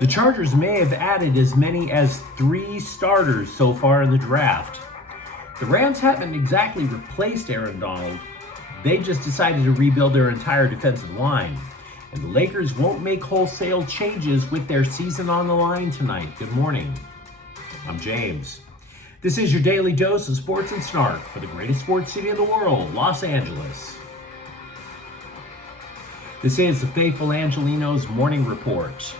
The Chargers may have added as many as 3 starters so far in the draft. The Rams haven't exactly replaced Aaron Donald. They just decided to rebuild their entire defensive line. And the Lakers won't make wholesale changes with their season on the line tonight. Good morning. I'm James. This is your daily dose of sports and snark for the greatest sports city in the world, Los Angeles. This is the faithful Angelenos Morning Report.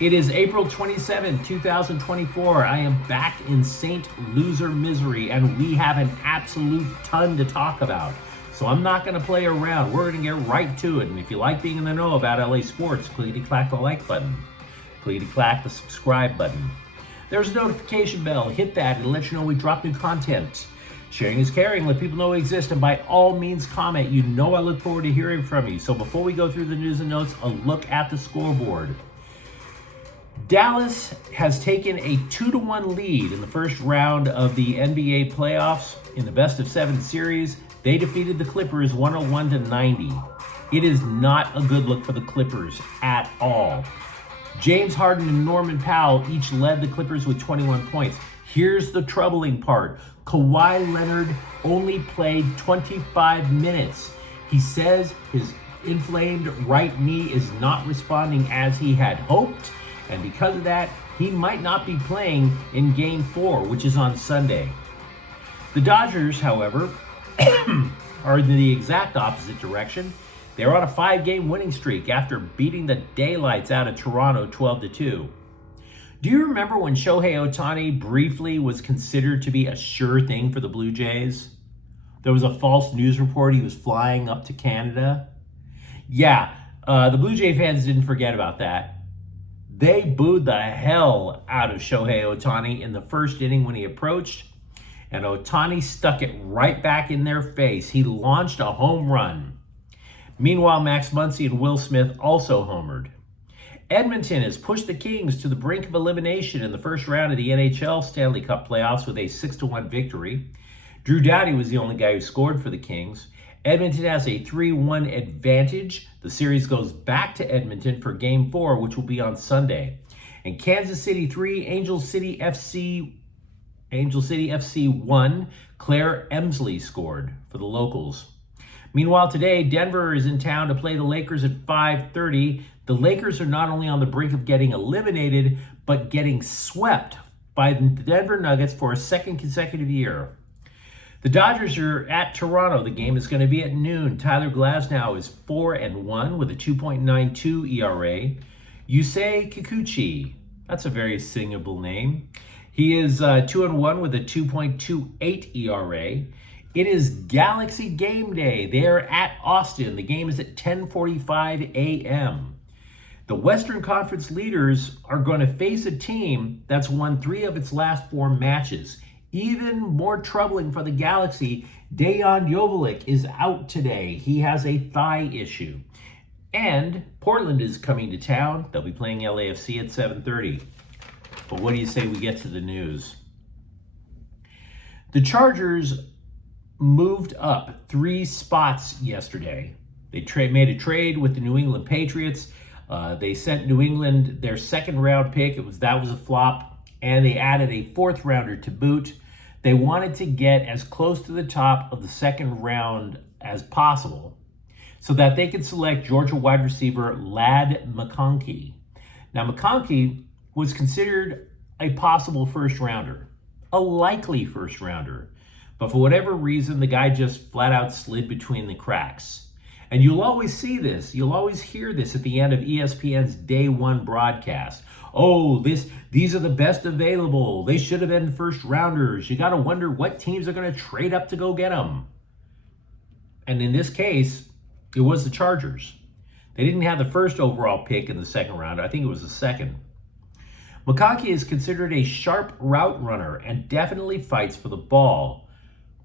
It is April 27, 2024. I am back in St. Loser misery, and we have an absolute ton to talk about. So I'm not going to play around. We're going to get right to it. And if you like being in the know about LA sports, clickety-clack the like button. Clickety-clack the subscribe button. There's a notification bell. Hit that. It'll let you know we drop new content. Sharing is caring. Let people know we exist. And by all means, comment. You know I look forward to hearing from you. So before we go through the news and notes, a look at the scoreboard. Dallas has taken a 2-1 lead in the first round of the NBA playoffs in the best of 7 series. They defeated the Clippers 101-90. It is not a good look for the Clippers at all. James Harden and Norman Powell each led the Clippers with 21 points. Here's the troubling part. Kawhi Leonard only played 25 minutes. He says his inflamed right knee is not responding as he had hoped. And because of that, he might not be playing in Game 4, which is on Sunday. The Dodgers, however, are in the exact opposite direction. They're on a 5-game winning streak after beating the daylights out of Toronto 12-2. Do you remember when Shohei Ohtani briefly was considered to be a sure thing for the Blue Jays? There was a false news report he was flying up to Canada. Yeah, the Blue Jay fans didn't forget about that. They booed the hell out of Shohei Ohtani in the first inning when he approached, and Ohtani stuck it right back in their face. He launched a home run. Meanwhile, Max Muncy and Will Smith also homered. Edmonton has pushed the Kings to the brink of elimination in the first round of the NHL Stanley Cup playoffs with a 6-1 victory. Drew Doughty was the only guy who scored for the Kings. Edmonton has a 3-1 advantage. The series goes back to Edmonton for Game 4, which will be on Sunday. And Kansas City 3, Angel City FC 1. Claire Emsley scored for the locals. Meanwhile, today, Denver is in town to play the Lakers at 5:30. The Lakers are not only on the brink of getting eliminated, but getting swept by the Denver Nuggets for a second consecutive year. The Dodgers are at Toronto. The game is going to be at noon. Tyler Glasnow is 4-1 with a 2.92 ERA. Yusei Kikuchi, that's a very singable name. He is 2-1 with a 2.28 ERA. It is Galaxy game day. They are at Austin. The game is at 10:45 a.m. The Western Conference leaders are going to face a team that's won 3 of its last 4 matches. Even more troubling for the Galaxy, Dejan Joveljic is out today. He has a thigh issue. And Portland is coming to town. They'll be playing LAFC at 7:30. But what do you say we get to the news? The Chargers moved up 3 spots yesterday. They made a trade with the New England Patriots. They sent New England their 2nd round pick. That was a flop. And they added a 4th rounder to boot. They wanted to get as close to the top of the 2nd round as possible so that they could select Georgia wide receiver Ladd McConkey. Now, McConkey was considered a possible 1st rounder, a likely 1st rounder. But for whatever reason, the guy just flat out slid between the cracks. And you'll always see this. You'll always hear this at the end of ESPN's Day 1 broadcast. Oh, these are the best available. They should have been 1st rounders. You got to wonder what teams are going to trade up to go get them. And in this case, it was the Chargers. They didn't have the 1st overall pick in the 2nd round. I think it was the 2nd. McConkey is considered a sharp route runner and definitely fights for the ball.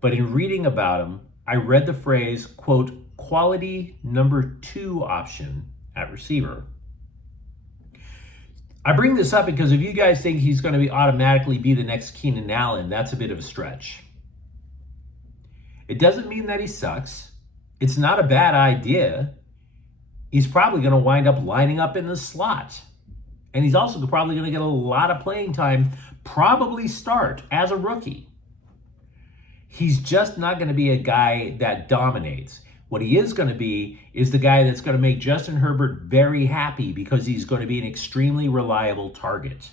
But in reading about him, I read the phrase, quote, quality number 2 option at receiver. I bring this up because if you guys think he's going to automatically be the next Keenan Allen, that's a bit of a stretch. It doesn't mean that he sucks. It's not a bad idea. He's probably going to wind up lining up in the slot. And he's also probably going to get a lot of playing time, probably start as a rookie. He's just not going to be a guy that dominates. What he is going to be is the guy that's going to make Justin Herbert very happy because he's going to be an extremely reliable target.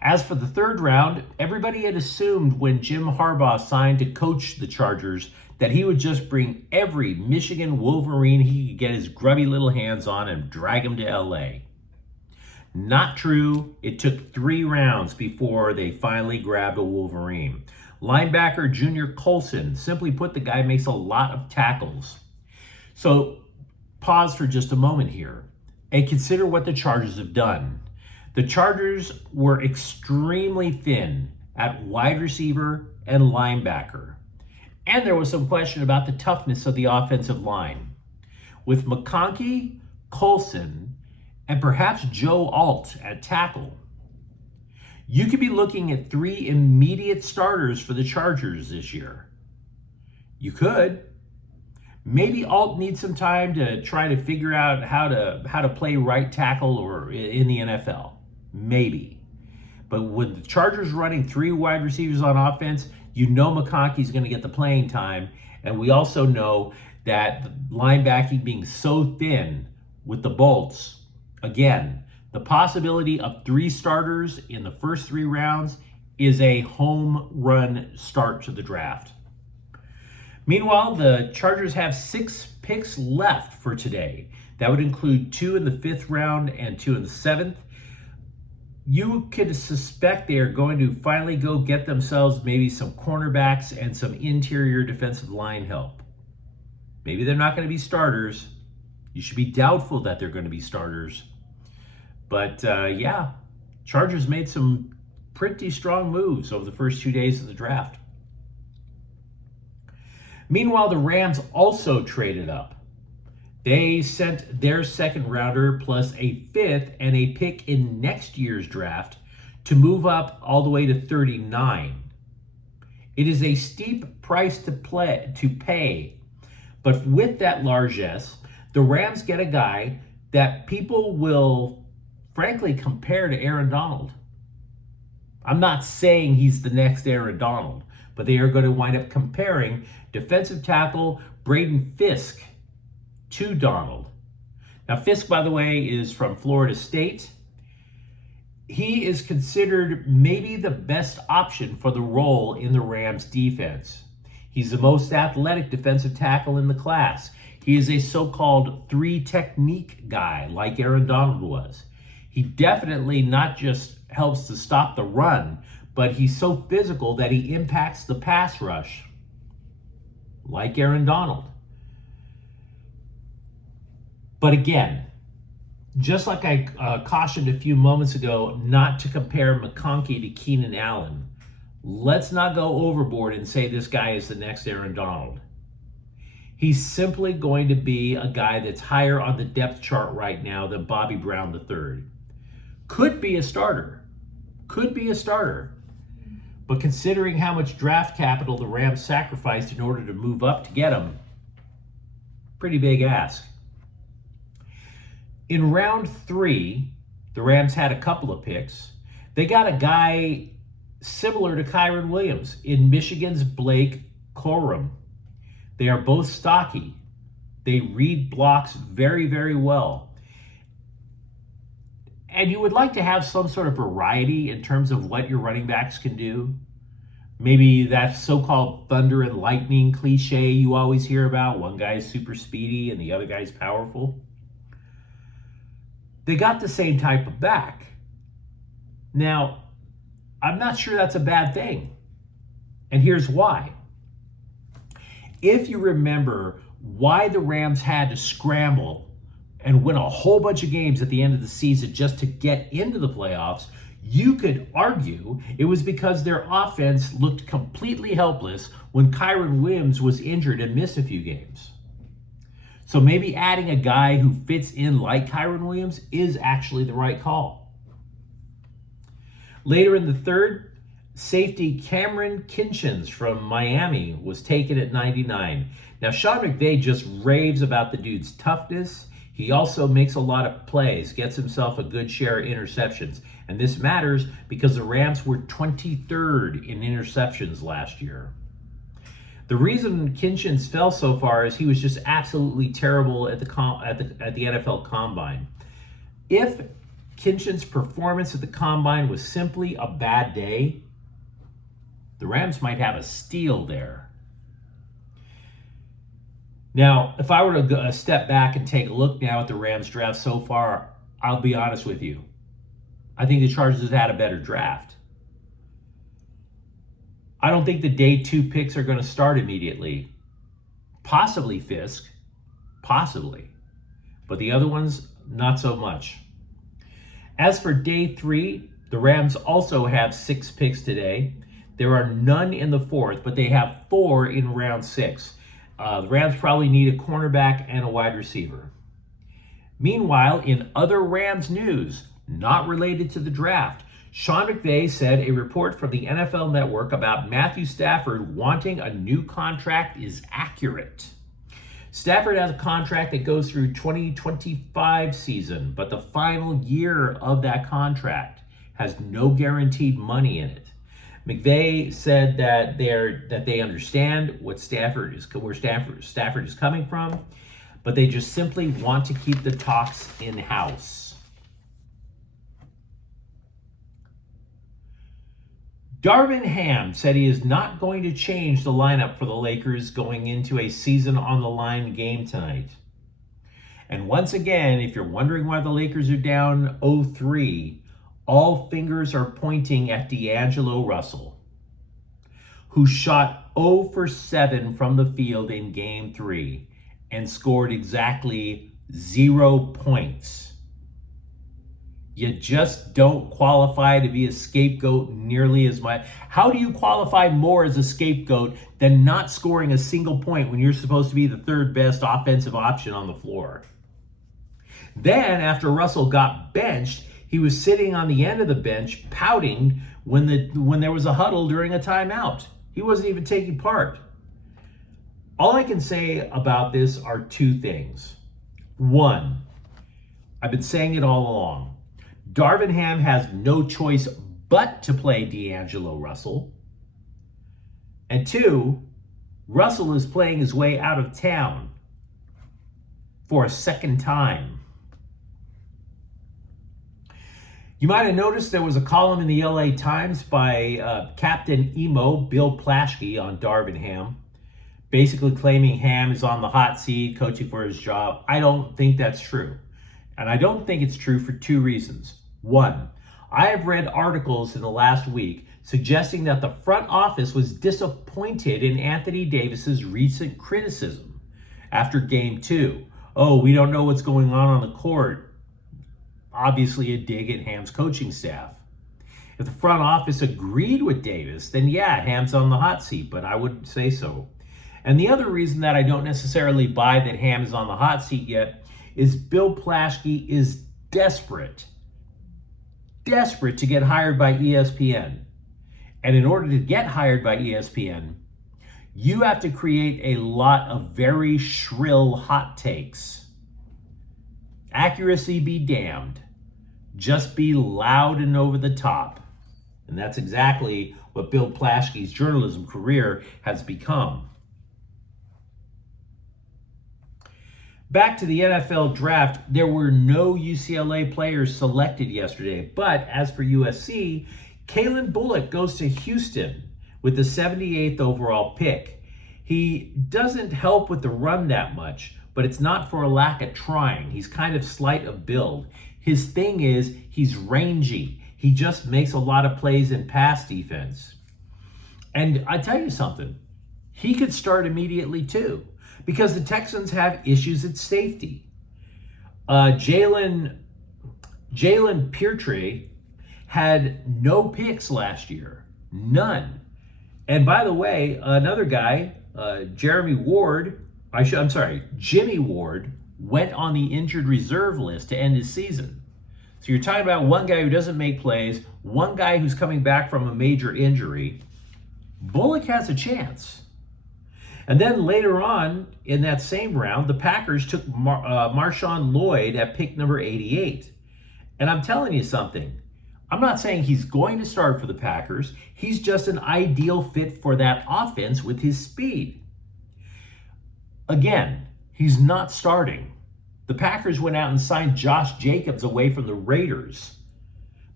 As for the third round, everybody had assumed when Jim Harbaugh signed to coach the Chargers that he would just bring every Michigan Wolverine he could get his grubby little hands on and drag him to LA. Not true. It took 3 rounds before they finally grabbed a Wolverine. Linebacker Junior Colson, simply put, the guy makes a lot of tackles. So pause for just a moment here and consider what the Chargers have done. The Chargers were extremely thin at wide receiver and linebacker. And there was some question about the toughness of the offensive line. With McConkey, Colson, and perhaps Joe Alt at tackle, you could be looking at 3 immediate starters for the Chargers this year. You could. Maybe Alt needs some time to try to figure out how to play right tackle or in the NFL. Maybe. But with the Chargers running 3 wide receivers on offense, you know McConkey's going to get the playing time. And we also know that the linebacking being so thin with the Bolts, again, the possibility of 3 starters in the first 3 rounds is a home run start to the draft. Meanwhile, the Chargers have 6 picks left for today. That would include 2 in the 5th round and 2 in the 7th. You could suspect they are going to finally go get themselves maybe some cornerbacks and some interior defensive line help. Maybe they're not going to be starters. You should be doubtful that they're going to be starters. But yeah, Chargers made some pretty strong moves over the first 2 days of the draft. Meanwhile, the Rams also traded up. They sent their 2nd rounder plus a 5th and a pick in next year's draft to move up all the way to 39. It is a steep price to pay, but with that largesse, the Rams get a guy that people will frankly compare to Aaron Donald. I'm not saying he's the next Aaron Donald, but they are going to wind up comparing defensive tackle Braden Fisk to Donald. Now, Fisk, by the way, is from Florida State. He is considered maybe the best option for the role in the Rams defense. He's the most athletic defensive tackle in the class. He is a so-called 3 technique guy like Aaron Donald was. He definitely not just helps to stop the run, but he's so physical that he impacts the pass rush like Aaron Donald. But again, just like I cautioned a few moments ago not to compare McConkey to Keenan Allen, let's not go overboard and say this guy is the next Aaron Donald. He's simply going to be a guy that's higher on the depth chart right now than Bobby Brown III. Could be a starter. But considering how much draft capital the Rams sacrificed in order to move up to get him, pretty big ask. In round 3, the Rams had a couple of picks. They got a guy similar to Kyren Williams in Michigan's Blake Corum. They are both stocky. They read blocks very, very well. And you would like to have some sort of variety in terms of what your running backs can do. Maybe that so-called thunder and lightning cliche you always hear about. One guy's super speedy and the other guy's powerful. They got the same type of back. Now, I'm not sure that's a bad thing. And here's why. If you remember why the Rams had to scramble and win a whole bunch of games at the end of the season just to get into the playoffs, you could argue it was because their offense looked completely helpless when Kyren Williams was injured and missed a few games. So maybe adding a guy who fits in like Kyren Williams is actually the right call. Later in the 3rd, safety Cameron Kinchins from Miami was taken at 99. Now, Sean McVay just raves about the dude's toughness. He also makes a lot of plays, gets himself a good share of interceptions. And this matters because the Rams were 23rd in interceptions last year. The reason Kinchins fell so far is he was just absolutely terrible at the NFL Combine. If Kinchins' performance at the Combine was simply a bad day, the Rams might have a steal there. Now, if I were to step back and take a look now at the Rams draft so far, I'll be honest with you. I think the Chargers have had a better draft. I don't think the day 2 picks are going to start immediately. Possibly Fisk. Possibly. But the other ones, not so much. As for day 3, the Rams also have 6 picks today. There are none in the 4th, but they have 4 in round 6. The Rams probably need a cornerback and a wide receiver. Meanwhile, in other Rams news, not related to the draft, Sean McVay said a report from the NFL Network about Matthew Stafford wanting a new contract is accurate. Stafford has a contract that goes through 2025 season, but the final year of that contract has no guaranteed money in it. McVay said that they understand where Stafford is coming from, but they just simply want to keep the talks in-house. Darvin Ham said he is not going to change the lineup for the Lakers going into a season-on-the-line game tonight. And once again, if you're wondering why the Lakers are down 0-3, all fingers are pointing at D'Angelo Russell, who shot 0 for 7 from the field in Game 3 and scored exactly 0 points. You just don't qualify to be a scapegoat nearly as much. How do you qualify more as a scapegoat than not scoring a single point when you're supposed to be the 3rd best offensive option on the floor? Then, after Russell got benched, he was sitting on the end of the bench pouting when there was a huddle during a timeout. He wasn't even taking part. All I can say about this are 2 things. 1, I've been saying it all along. Darvin Ham has no choice but to play D'Angelo Russell. And 2, Russell is playing his way out of town for a second time. You might have noticed there was a column in the LA Times by Captain Emo, Bill Plaschke, on Darvin Ham, basically claiming Ham is on the hot seat, coaching for his job. I don't think that's true. And I don't think it's true for 2 reasons. 1, I have read articles in the last week suggesting that the front office was disappointed in Anthony Davis's recent criticism after Game 2. Oh, we don't know what's going on the court. Obviously a dig at Ham's coaching staff. If the front office agreed with Davis, then yeah, Ham's on the hot seat, but I wouldn't say so. And the other reason that I don't necessarily buy that Ham is on the hot seat yet is Bill Plaschke is desperate to get hired by ESPN. And in order to get hired by ESPN, you have to create a lot of very shrill hot takes. Accuracy be damned. Just be loud and over the top. And that's exactly what Bill Plaschke's journalism career has become. Back to the NFL draft, there were no UCLA players selected yesterday. But as for USC, Kalen Bullock goes to Houston with the 78th overall pick. He doesn't help with the run that much, but it's not for a lack of trying. He's kind of slight of build. His thing is he's rangy. He just makes a lot of plays in pass defense. And I tell you something, he could start immediately too, because the Texans have issues at safety. Jalen Peartree had no picks last year, none. And by the way, another guy, Jimmy Ward, went on the injured reserve list to end his season. So you're talking about one guy who doesn't make plays, one guy who's coming back from a major injury. Bullock has a chance. And then later on in that same round, the Packers took Marshawn Lloyd at pick number 88. And I'm telling you something. I'm not saying he's going to start for the Packers. He's just an ideal fit for that offense with his speed. Again, he's not starting. The Packers went out and signed Josh Jacobs away from the Raiders.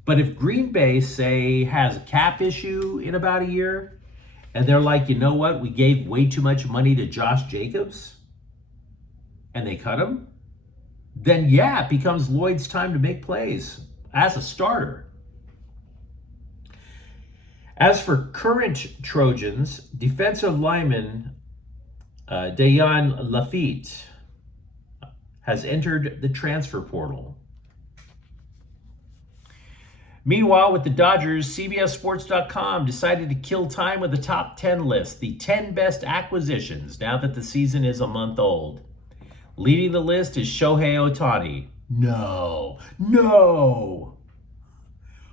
But if Green Bay, say, has a cap issue in about a year, and they're like, you know what, we gave way too much money to Josh Jacobs, and they cut him, then yeah, it becomes Lloyd's time to make plays as a starter. As for current Trojans, defensive lineman Dayan Lafitte has entered the transfer portal. Meanwhile, with the Dodgers, CBSSports.com decided to kill time with the top 10 list, the 10 best acquisitions now that the season is a month old. Leading the list is Shohei Ohtani. No.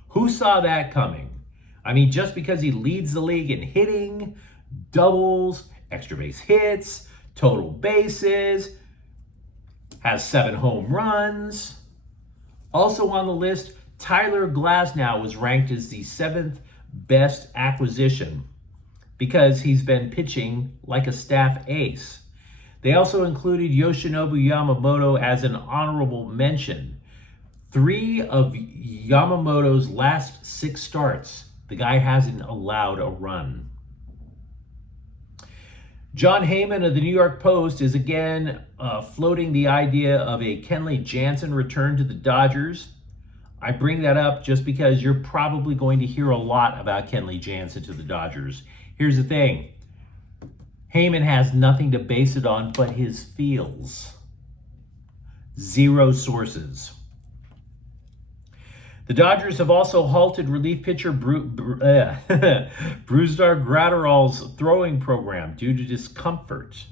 Who saw that coming? I mean, just because he leads the league in hitting, doubles, extra base hits, total bases, has 7 home runs. Also on the list, Tyler Glasnow was ranked as the 7th best acquisition because he's been pitching like a staff ace. They also included Yoshinobu Yamamoto as an honorable mention. 3 of Yamamoto's last 6 starts, the guy hasn't allowed a run. John Heyman of the New York Post is again floating the idea of a Kenley Jansen return to the Dodgers. I bring that up just because you're probably going to hear a lot about Kenley Jansen to the Dodgers. Here's the thing. Heyman has nothing to base it on but his feels. 0 sources. The Dodgers have also halted relief pitcher Brusdar Gratterall's throwing program due to discomfort.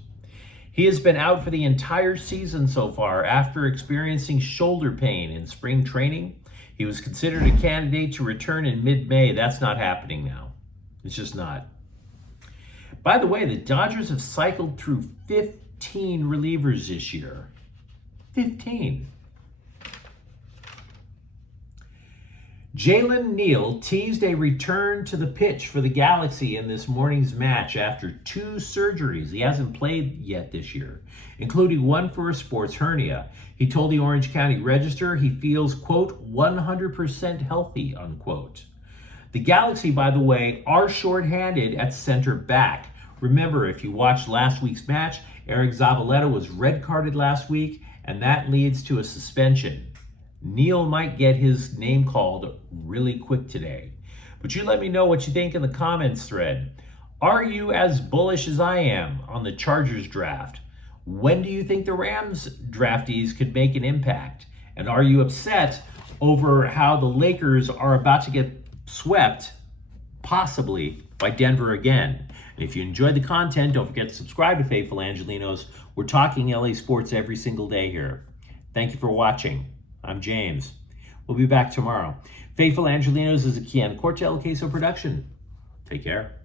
He has been out for the entire season so far after experiencing shoulder pain in spring training. He was considered a candidate to return in mid-May. That's not happening now. It's just not. By the way, the Dodgers have cycled through 15 relievers this year. 15. Jalen Neal teased a return to the pitch for the Galaxy in this morning's match after 2 surgeries. He hasn't played yet this year, including one for a sports hernia. He told the Orange County Register he feels, quote, 100% healthy, unquote. The Galaxy, by the way, are shorthanded at center back. Remember, if you watched last week's match, Eric Zavaleta was red carded last week, and that leads to a suspension. Neal might get his name called really quick today. But you let me know what you think in the comments thread. Are you as bullish as I am on the Chargers draft? When do you think the Rams draftees could make an impact? And are you upset over how the Lakers are about to get swept, possibly, by Denver again? And if you enjoyed the content, don't forget to subscribe to Faithful Angelenos. We're talking LA sports every single day here. Thank you for watching. I'm James. We'll be back tomorrow. Faithful Angelenos is a Kian Cortel Queso production. Take care.